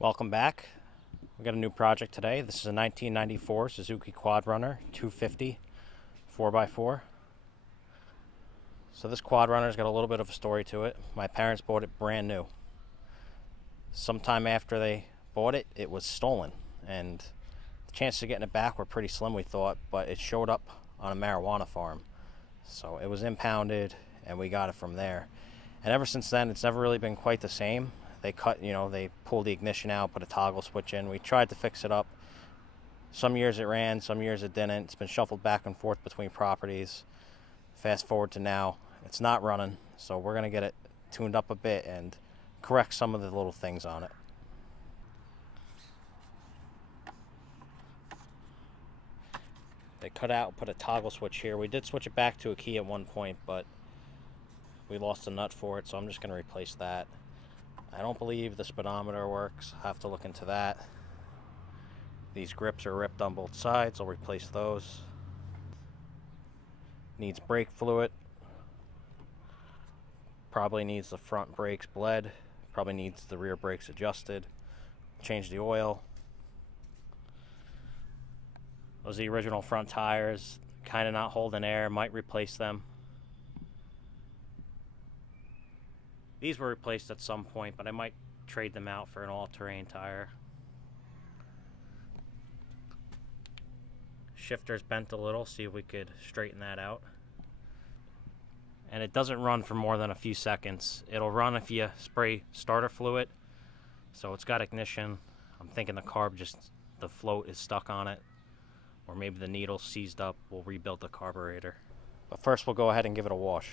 Welcome back. We got a new project today. This is a 1994 Suzuki Quadrunner 250 4x4. So this Quadrunner's got a little bit of a story to it. My parents bought it brand new. Sometime after they bought it, it was stolen, and the chances of getting it back were pretty slim, we thought, but it showed up on a marijuana farm. So it was impounded and we got it from there. And ever since then, it's never really been quite the same. They they pulled the ignition out, put a toggle switch in. We tried to fix it up. Some years it ran, some years it didn't. It's been shuffled back and forth between properties. Fast forward to now, it's not running, so we're gonna get it tuned up a bit and correct some of the little things on it. They cut out, put a toggle switch here. We did switch it back to a key at one point, but we lost a nut for it, so I'm just gonna replace that. I don't believe the speedometer works. I'll have to look into that. These grips are ripped on both sides. I'll replace those. Needs brake fluid. Probably needs the front brakes bled. Probably needs the rear brakes adjusted. Change the oil. Those are the original front tires. Kind of not holding air. Might replace them. These were replaced at some point, but I might trade them out for an all-terrain tire. Shifter's bent a little, see if we could straighten that out. And it doesn't run for more than a few seconds. It'll run if you spray starter fluid. So it's got ignition. I'm thinking the carb, the float is stuck on it. Or maybe the needle's seized up. We'll rebuild the carburetor. But first we'll go ahead and give it a wash.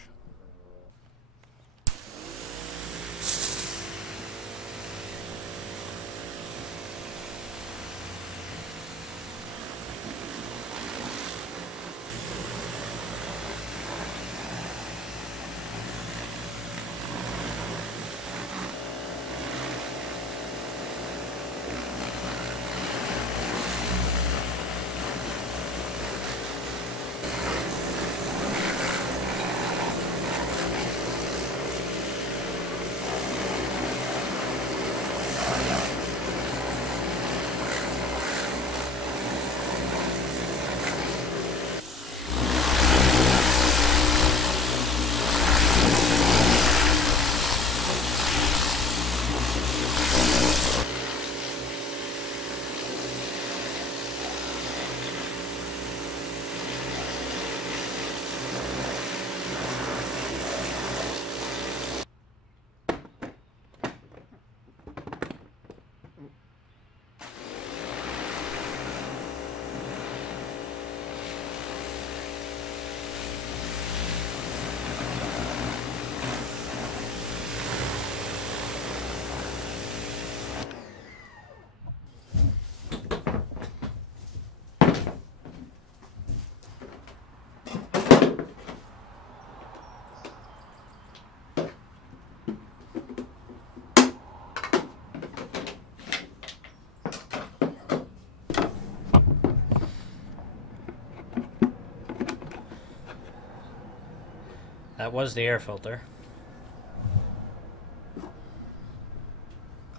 That was the air filter.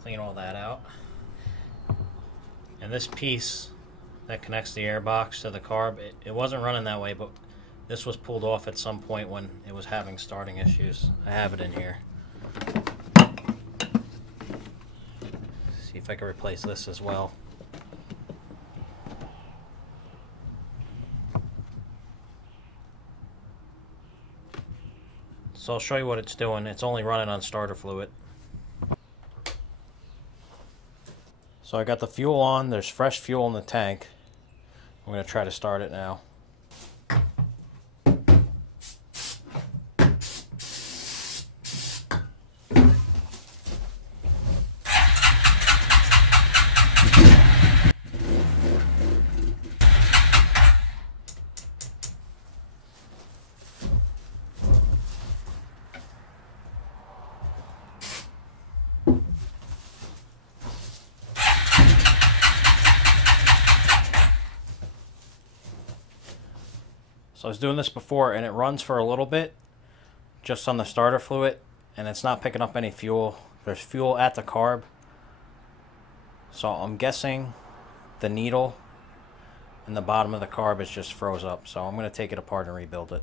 Clean all that out. And this piece that connects the air box to the carb, it wasn't running that way, but this was pulled off at some point when it was having starting issues. I have it in here. See if I can replace this as well. So I'll show you what it's doing. It's only running on starter fluid. So I got the fuel on. There's fresh fuel in the tank. I'm going to try to start it now. So I was doing this before and it runs for a little bit just on the starter fluid and it's not picking up any fuel. There's fuel at the carb, So I'm guessing the needle in the bottom of the carb is just froze up. So I'm going to take it apart and rebuild it.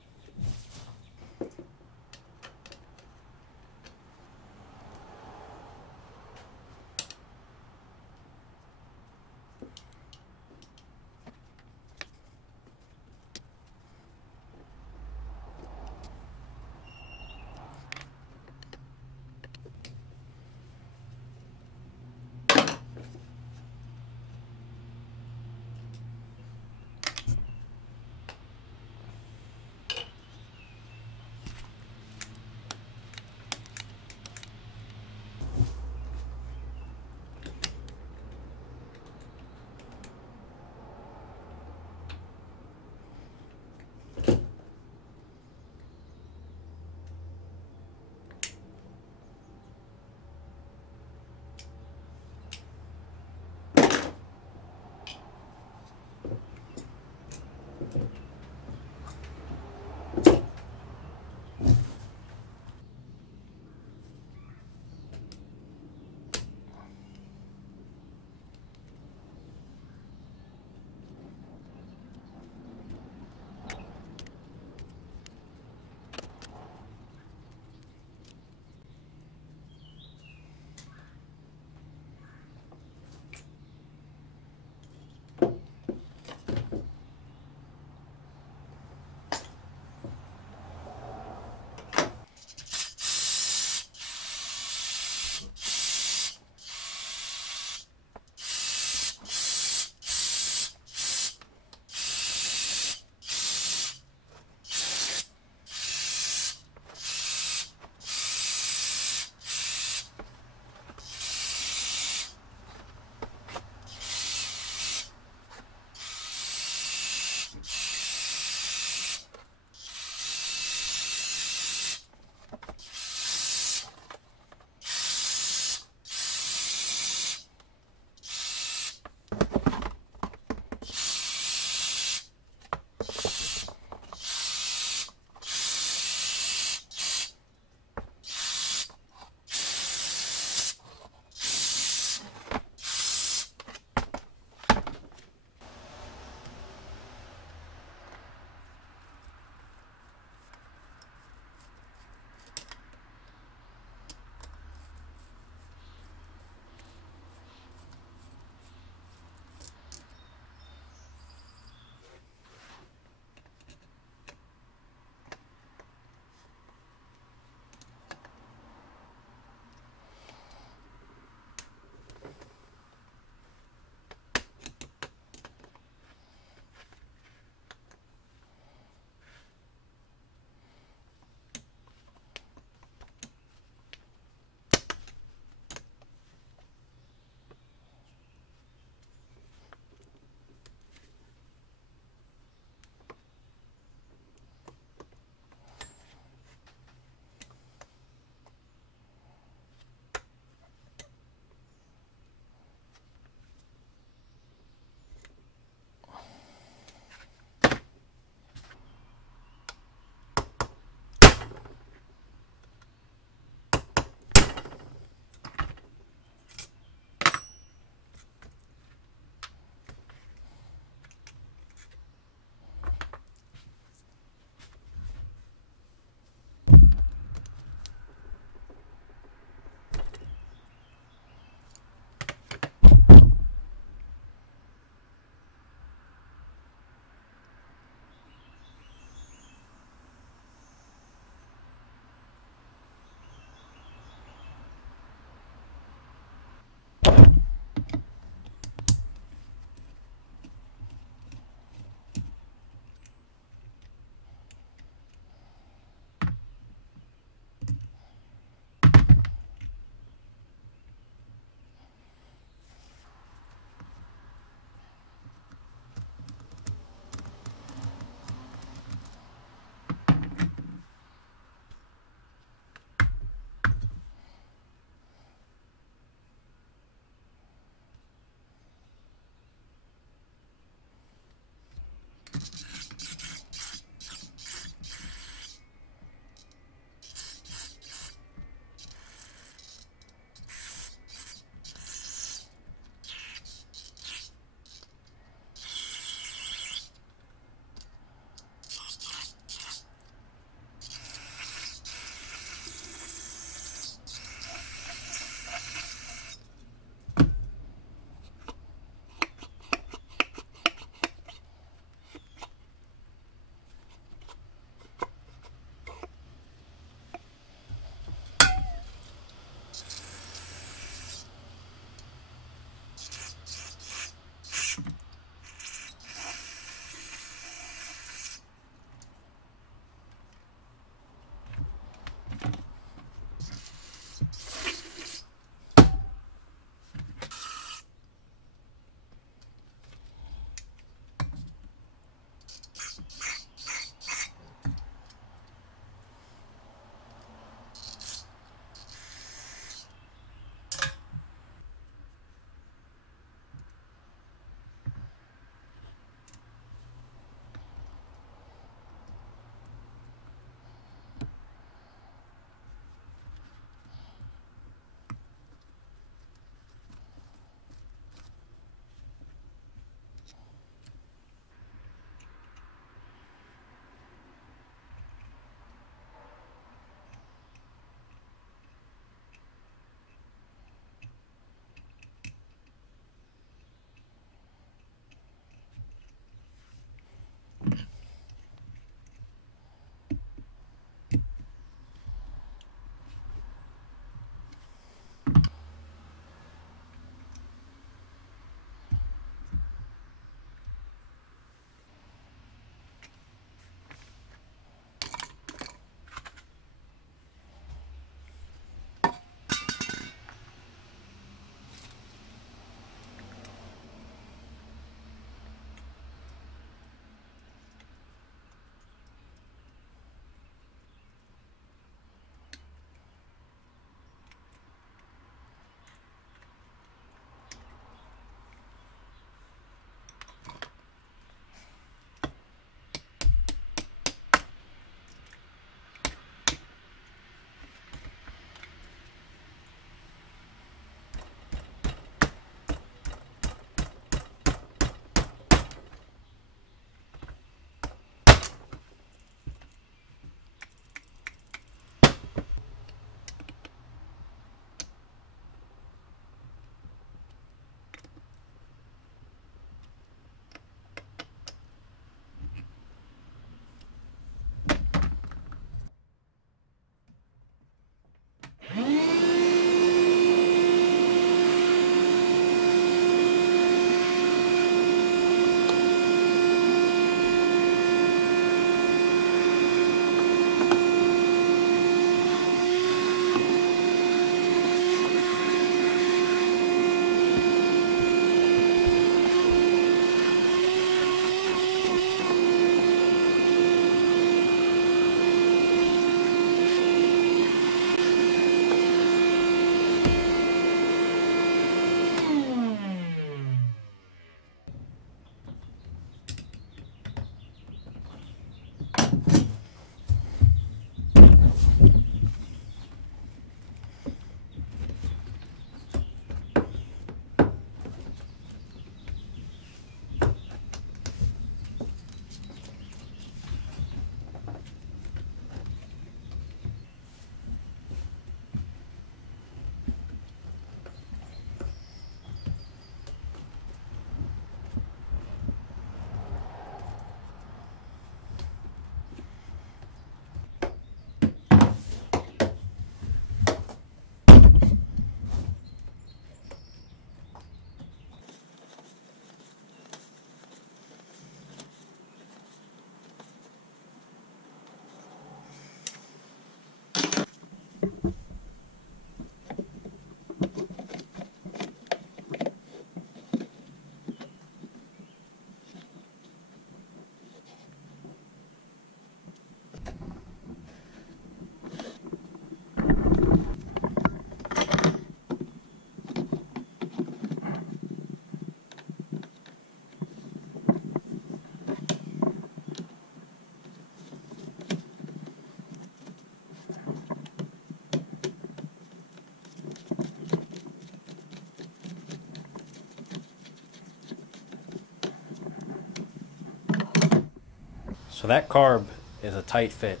So that carb is a tight fit.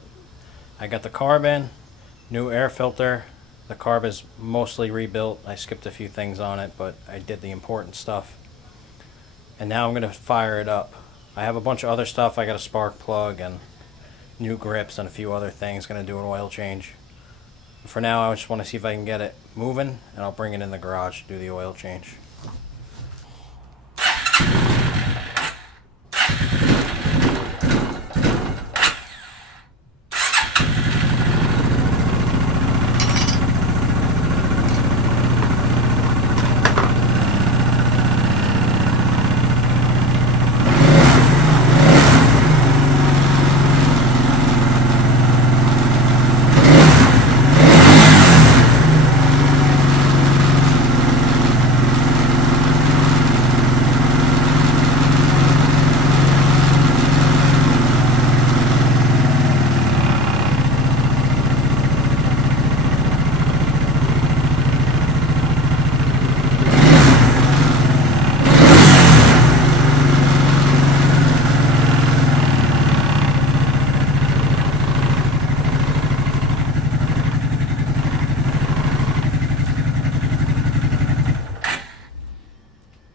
I got the carb in, new air filter. The carb is mostly rebuilt. I skipped a few things on it, but I did the important stuff. And now I'm going to fire it up. I have a bunch of other stuff. I got a spark plug and new grips and a few other things. Going to do an oil change. For now, I just want to see if I can get it moving, and I'll bring it in the garage to do the oil change.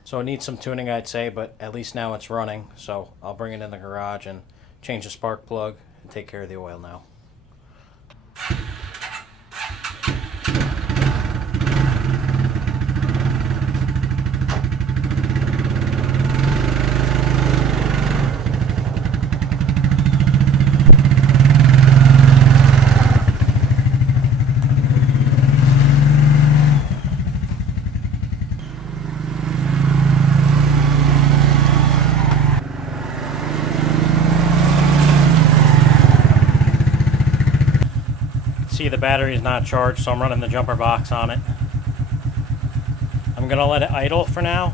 So it needs some tuning, I'd say, but at least now it's running. So I'll bring it in the garage and change the spark plug and take care of the oil now. See, the battery is not charged, so I'm running the jumper box on it. I'm gonna let it idle for now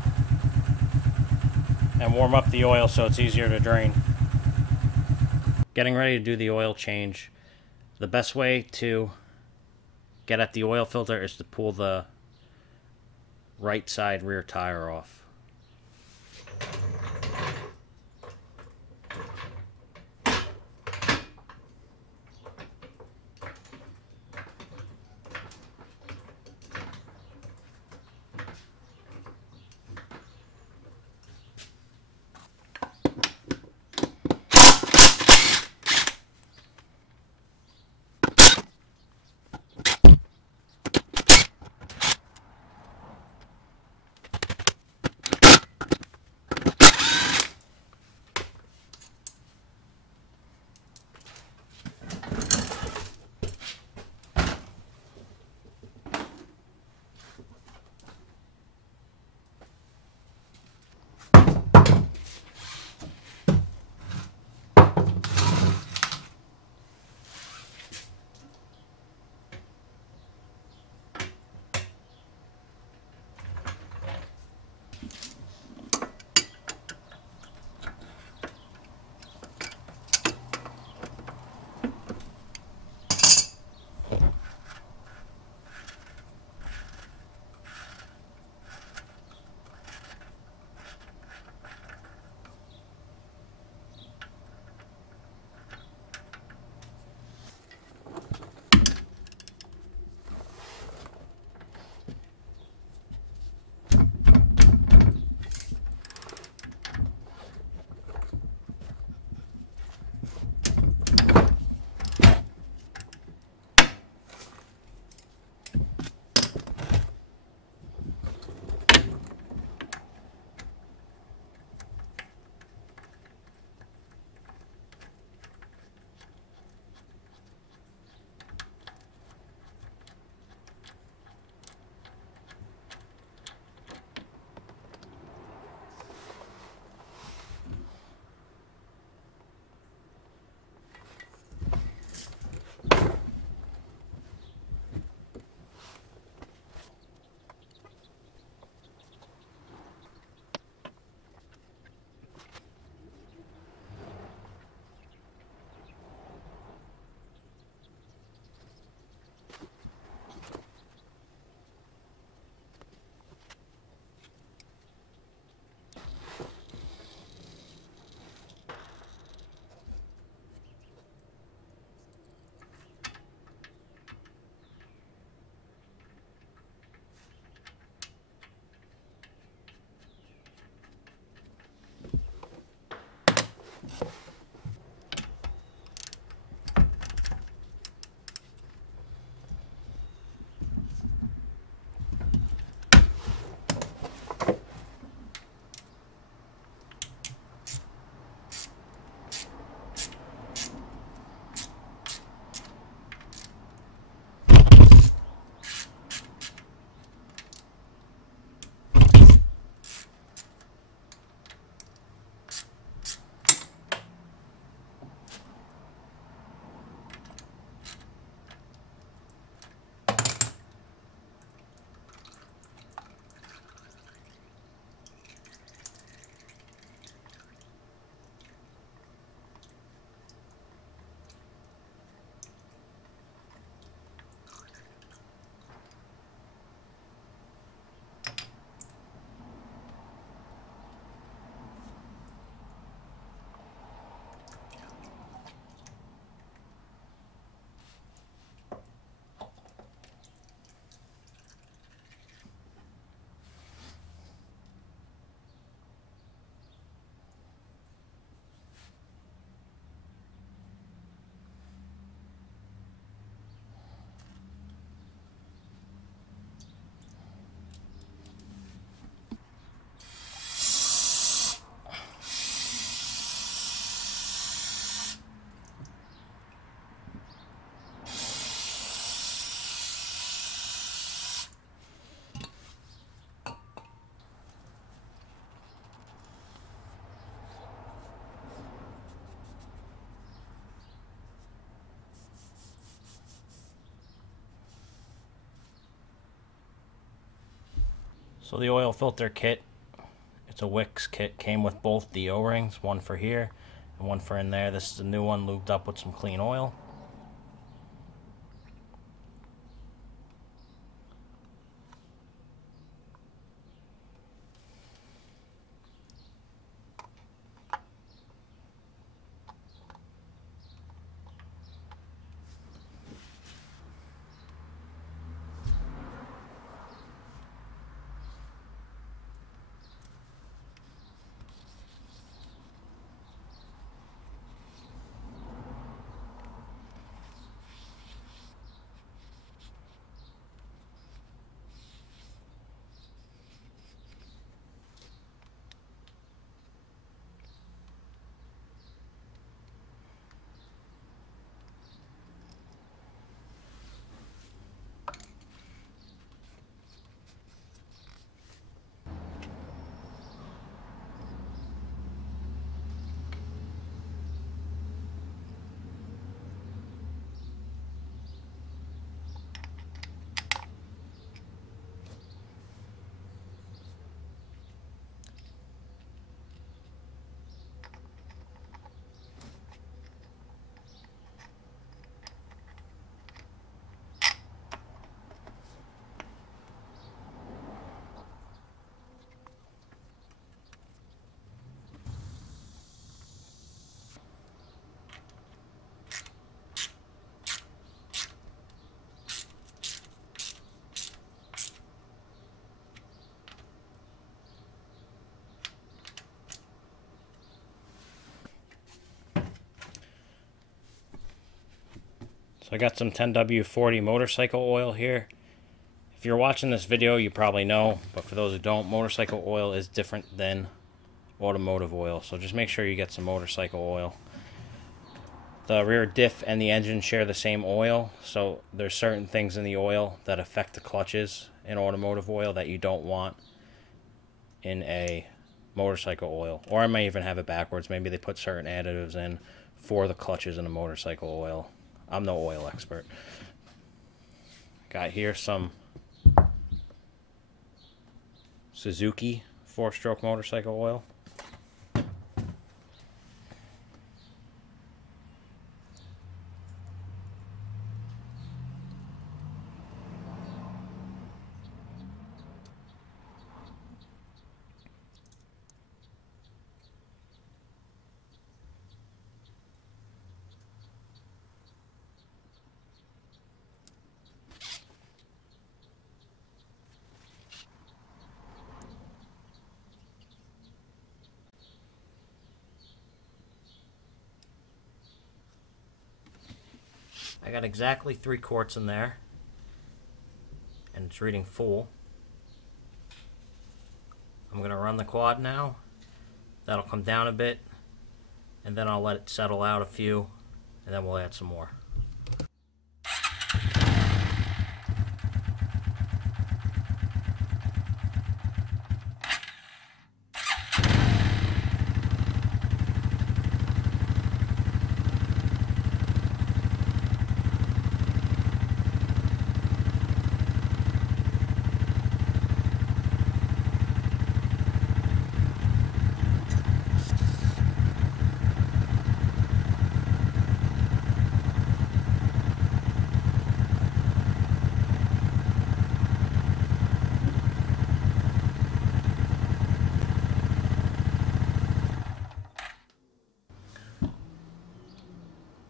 and warm up the oil so it's easier to drain. Getting ready to do the oil change. The best way to get at the oil filter is to pull the right side rear tire off. So the oil filter kit, it's a Wix kit, came with both the O-rings, one for here and one for in there. This is a new one lubed up with some clean oil. So I got some 10W40 motorcycle oil here. If you're watching this video, you probably know, but for those who don't, motorcycle oil is different than automotive oil. So just make sure you get some motorcycle oil. The rear diff and the engine share the same oil, so there's certain things in the oil that affect the clutches in automotive oil that you don't want in a motorcycle oil. Or I might even have it backwards. Maybe they put certain additives in for the clutches in a motorcycle oil. I'm no oil expert. Got here some Suzuki 4-stroke motorcycle oil. I got exactly 3 quarts in there, and it's reading full. I'm going to run the quad now. That'll come down a bit, and then I'll let it settle out a few, and then we'll add some more.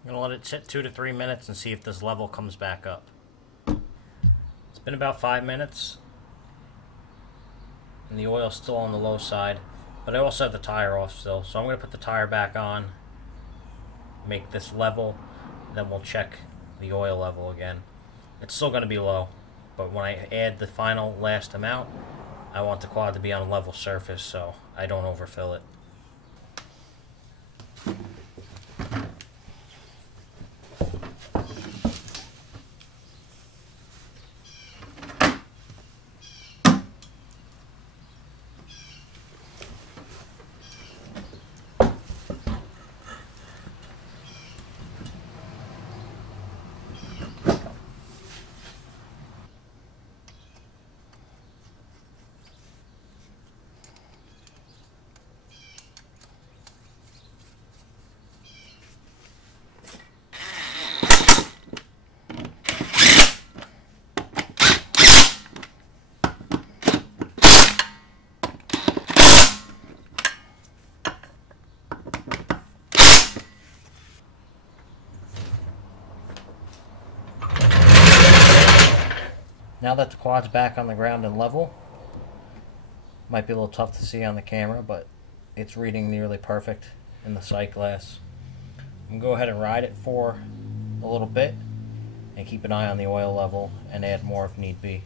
I'm going to let it sit 2 to 3 minutes and see if this level comes back up. It's been about 5 minutes, and the oil's still on the low side, but I also have the tire off still, so I'm going to put the tire back on, make this level, then we'll check the oil level again. It's still going to be low, but when I add the final last amount, I want the quad to be on a level surface so I don't overfill it. Now that the quad's back on the ground and level, might be a little tough to see on the camera, but it's reading nearly perfect in the sight glass. I'm going to go ahead and ride it for a little bit and keep an eye on the oil level and add more if need be.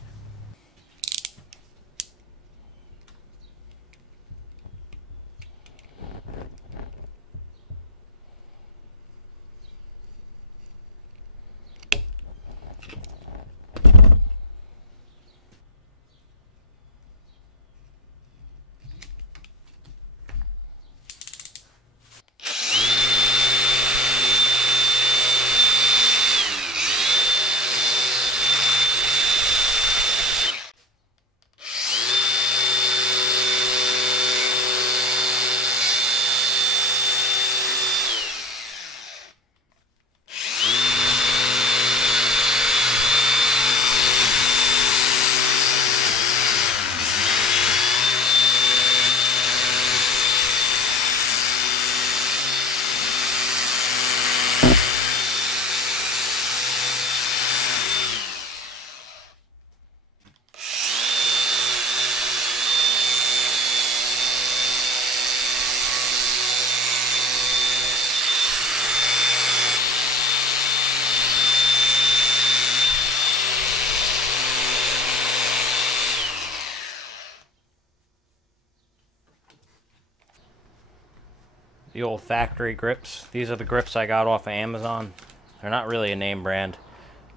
The old factory grips. These are the grips I got off of Amazon. They're not really a name brand,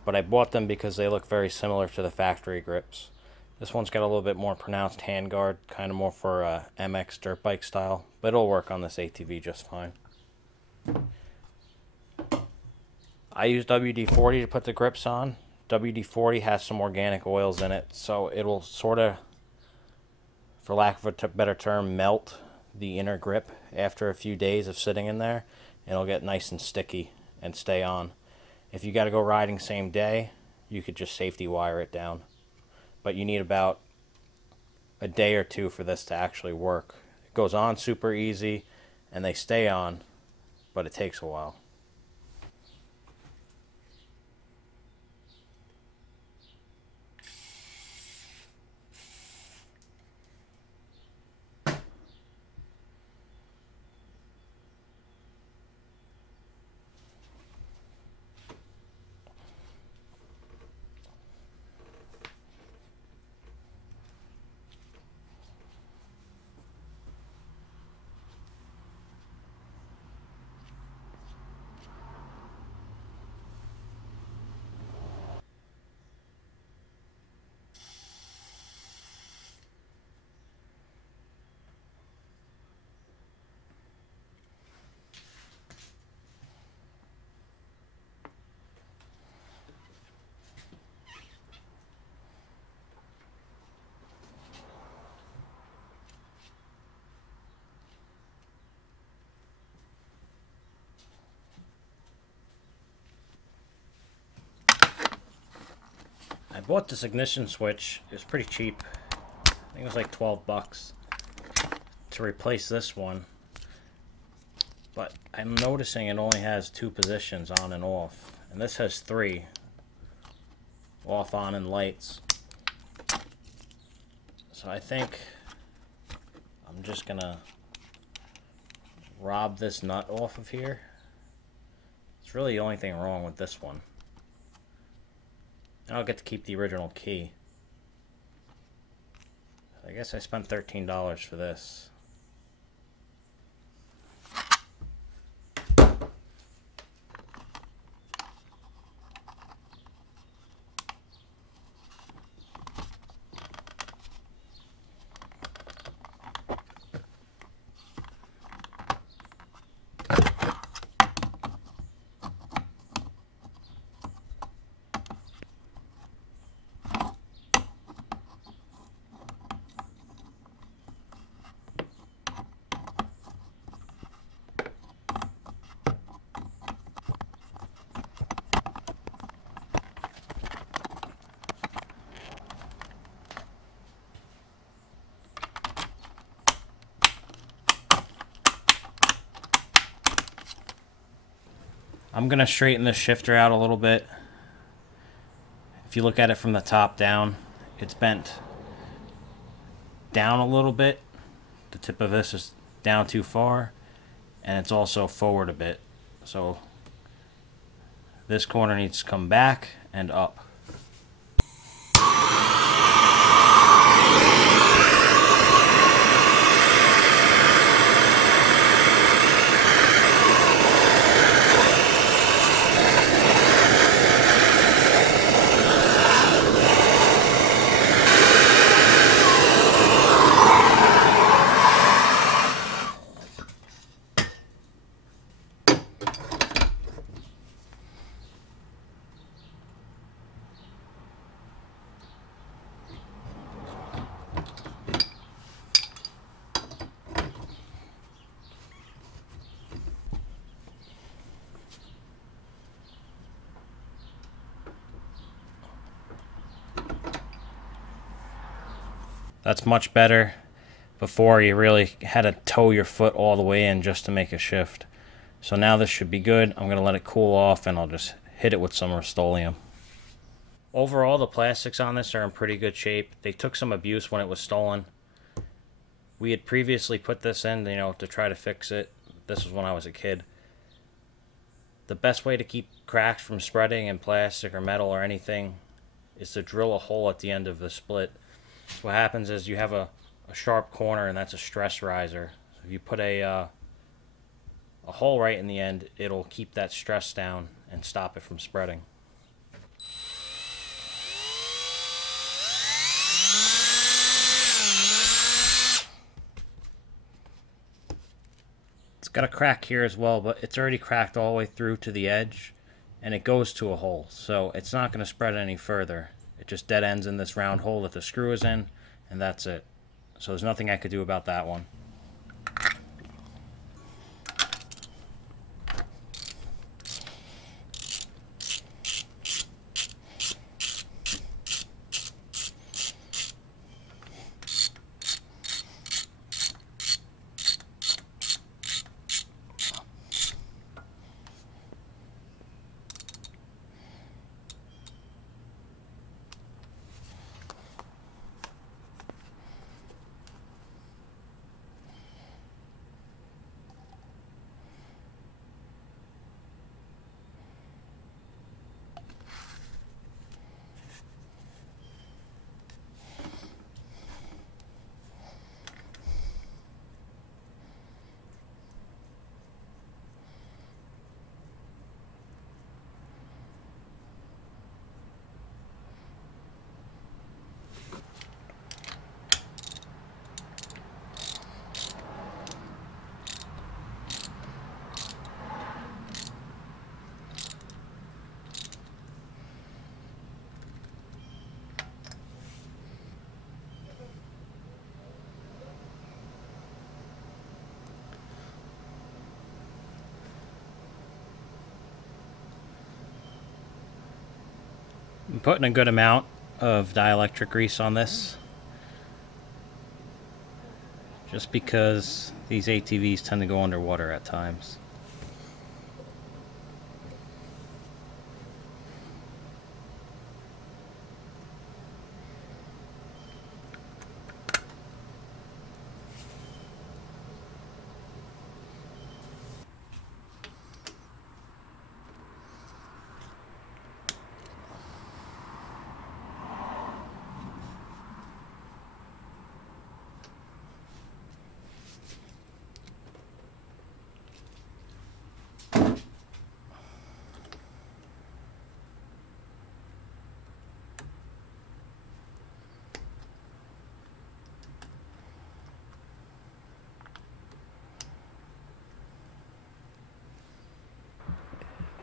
but I bought them because they look very similar to the factory grips. This one's got a little bit more pronounced handguard, kind of more for MX dirt bike style, but it'll work on this ATV just fine. I use WD-40 to put the grips on. WD-40 has some organic oils in it, so it'll sort of, for lack of a better term, melt the inner grip after a few days of sitting in there, and it'll get nice and sticky and stay on. If you got to go riding same day, you could just safety wire it down, but you need about a day or two for this to actually work. It goes on super easy and they stay on, but it takes a while. I bought this ignition switch. It was pretty cheap. I think it was like 12 bucks to replace this one. But I'm noticing it only has 2 positions, on and off. And this has 3. Off, on, and lights. So I think I'm just gonna rob this nut off of here. It's really the only thing wrong with this one. And I'll get to keep the original key. I guess I spent $13 for this. I'm gonna straighten the shifter out a little bit. If you look at it from the top down, it's bent down a little bit. The tip of this is down too far, and it's also forward a bit. So this corner needs to come back and up. That's much better. Before, you really had to toe your foot all the way in just to make a shift. So now this should be good. I'm going to let it cool off, and I'll just hit it with some Rust-Oleum. Overall, the plastics on this are in pretty good shape. They took some abuse when it was stolen. We had previously put this in, to try to fix it. This was when I was a kid. The best way to keep cracks from spreading in plastic or metal or anything is to drill a hole at the end of the split. So what happens is you have a sharp corner, and that's a stress riser. So if you put a hole right in the end, it'll keep that stress down and stop it from spreading. It's got a crack here as well, but it's already cracked all the way through to the edge, and it goes to a hole, so it's not going to spread any further. It just dead ends in this round hole that the screw is in, and that's it. So there's nothing I could do about that one. I'm putting a good amount of dielectric grease on this, just because these ATVs tend to go underwater at times.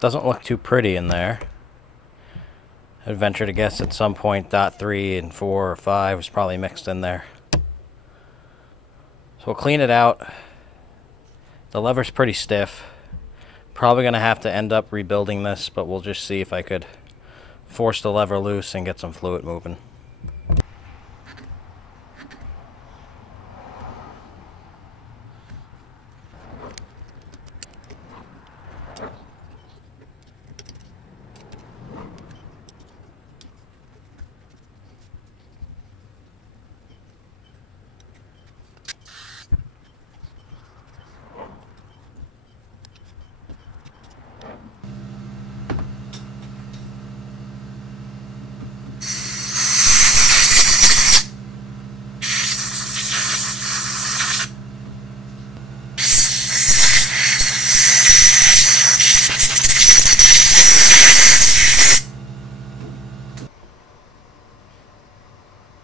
Doesn't look too pretty in there. I'd venture to guess at some point .3 and 4 or 5 was probably mixed in there. So we'll clean it out. The lever's pretty stiff. Probably going to have to end up rebuilding this, but we'll just see if I could force the lever loose and get some fluid moving.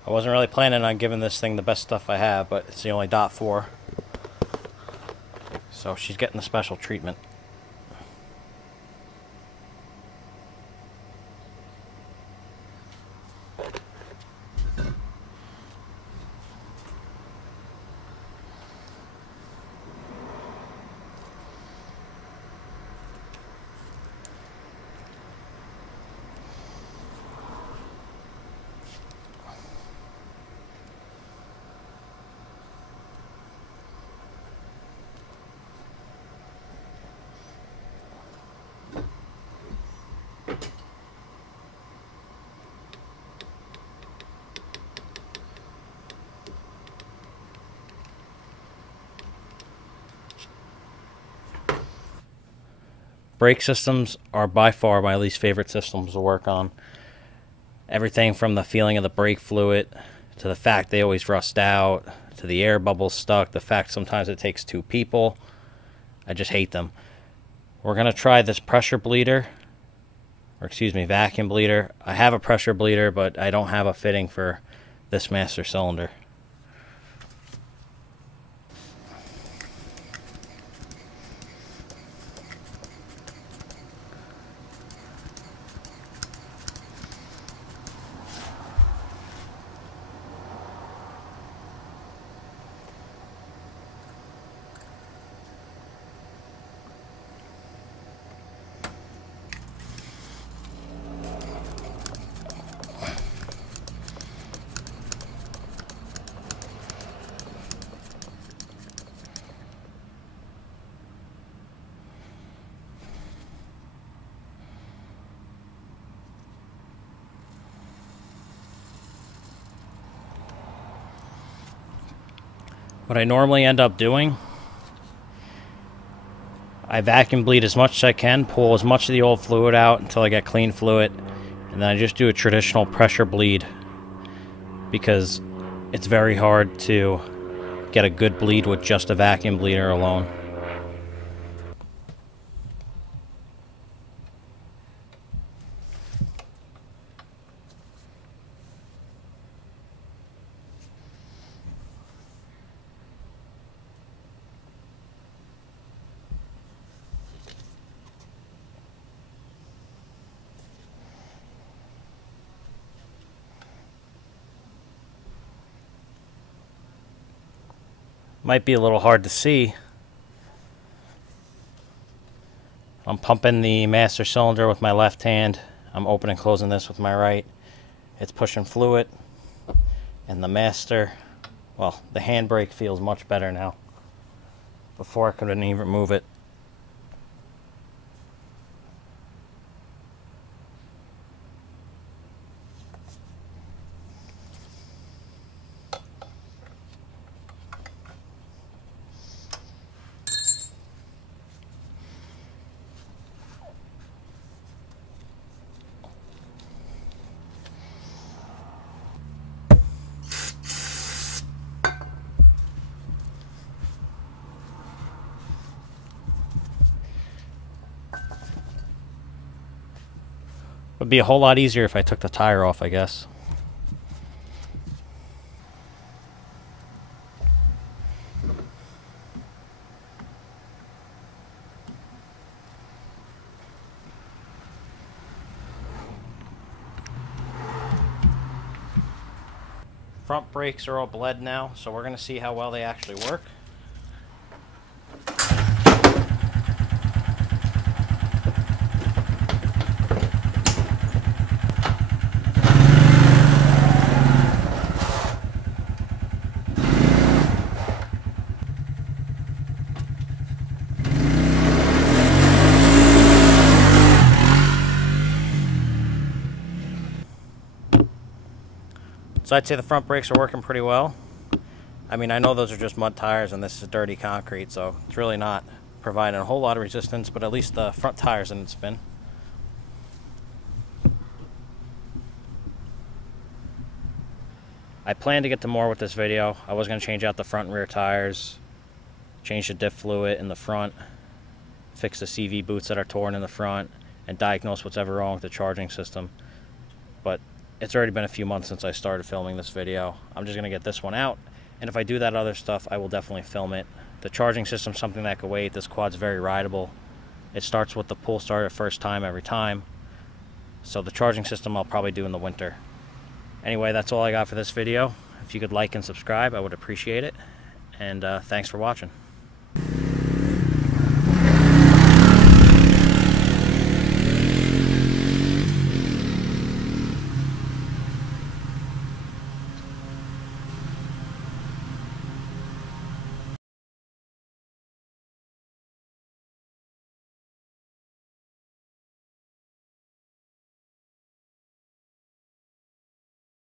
I wasn't really planning on giving this thing the best stuff I have, but it's the only .4. So she's getting the special treatment. Brake systems are by far my least favorite systems to work on. Everything from the feeling of the brake fluid, to the fact they always rust out, to the air bubbles stuck, the fact sometimes it takes 2 people. I just hate them. We're going to try this pressure bleeder, or excuse me, vacuum bleeder. I have a pressure bleeder, but I don't have a fitting for this master cylinder. What I normally end up doing, I vacuum bleed as much as I can, pull as much of the old fluid out until I get clean fluid, and then I just do a traditional pressure bleed because it's very hard to get a good bleed with just a vacuum bleeder alone. Might be a little hard to see. I'm pumping the master cylinder with my left hand. I'm opening and closing this with my right. It's pushing fluid, and the master, well, the handbrake feels much better now. Before I couldn't even move it. Would be a whole lot easier if I took the tire off, I guess. Front brakes are all bled now, so we're going to see how well they actually work. So I'd say the front brakes are working pretty well. I mean, I know those are just mud tires and this is dirty concrete, so it's really not providing a whole lot of resistance, but at least the front tires didn't spin. I plan to get to more with this video. I was going to change out the front and rear tires, change the diff fluid in the front, fix the CV boots that are torn in the front, and diagnose what's ever wrong with the charging system. But it's already been a few months since I started filming this video. I'm just going to get this one out, and if I do that other stuff, I will definitely film it. The charging system is something that could wait. This quad's very rideable. It starts with the pull start at first time every time. So the charging system I'll probably do in the winter. Anyway, that's all I got for this video. If you could like and subscribe, I would appreciate it. And thanks for watching.